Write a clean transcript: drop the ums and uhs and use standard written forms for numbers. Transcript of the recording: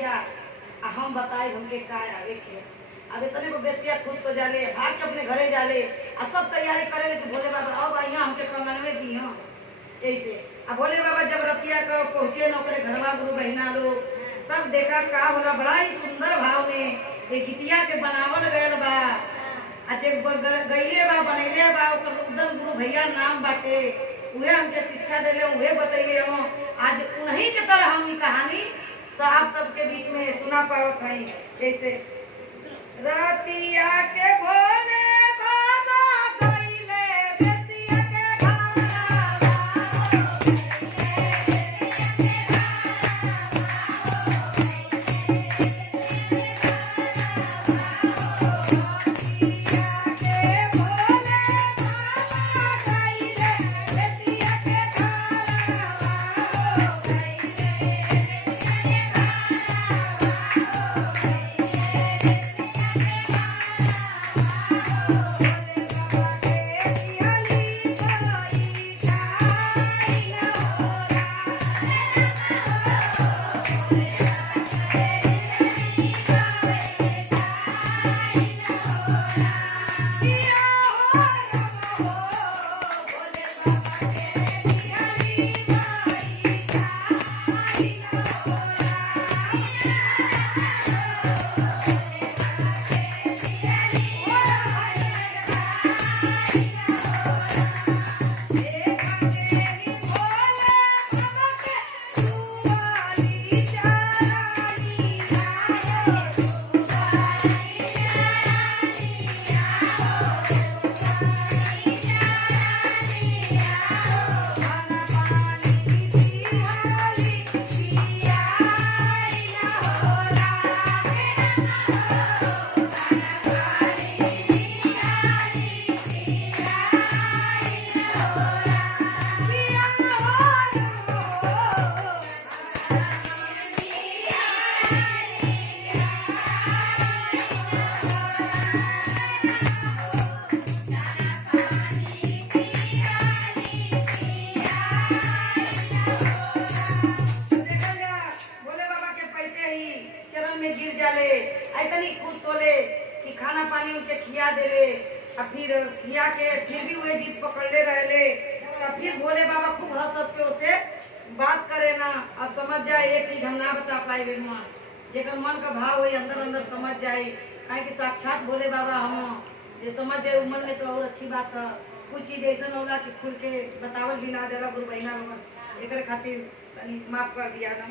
भैया हम बताए हमके का आवे के अब इतने को बेसिया खुश हो जाले भाग के अपने घरे जाले आ सब तैयारी करे कि भोले बाबा आओ भाई हमके कंगनवे दी हो ऐसे अब भोले बाबा जब रतिया को पहुंचे न ओकरे घरवा गुरु बहिना लोग तब देखा का होला बड़ा ही सुंदर भाव में ये गीतिया के बनावल गयल बा अजे गईले बा बनैले बा ओकर उदम गुरु भैया नाम बाटे उहे हमके शिक्षा देले उहे बतैले हो आज उन्हीं के तरह हम कहानी साहब सबके बीच में सुना पावत हई जैसे रतिया के भोले बाबा गईले बेतिया के फिर खिया के फिर भी वे जीत पकड़ले रहले तब फिर भोले बाबा खूब हंस हंस के उसे बात करे ना अब समझ जाए एक चीज हम ना बता पाए बेनुआ जेकर मन का भाव होई अंदर अंदर समझ जाए काहे कि साक्षात भोले बाबा हम जे समझ जाए उमन में तो और अच्छी बात है कुछ चीज ऐसा होला कि खुल के बतावल भी ना देला गुरु बहिना लोगन एकर खातिर तनी माफ कर दिया ना।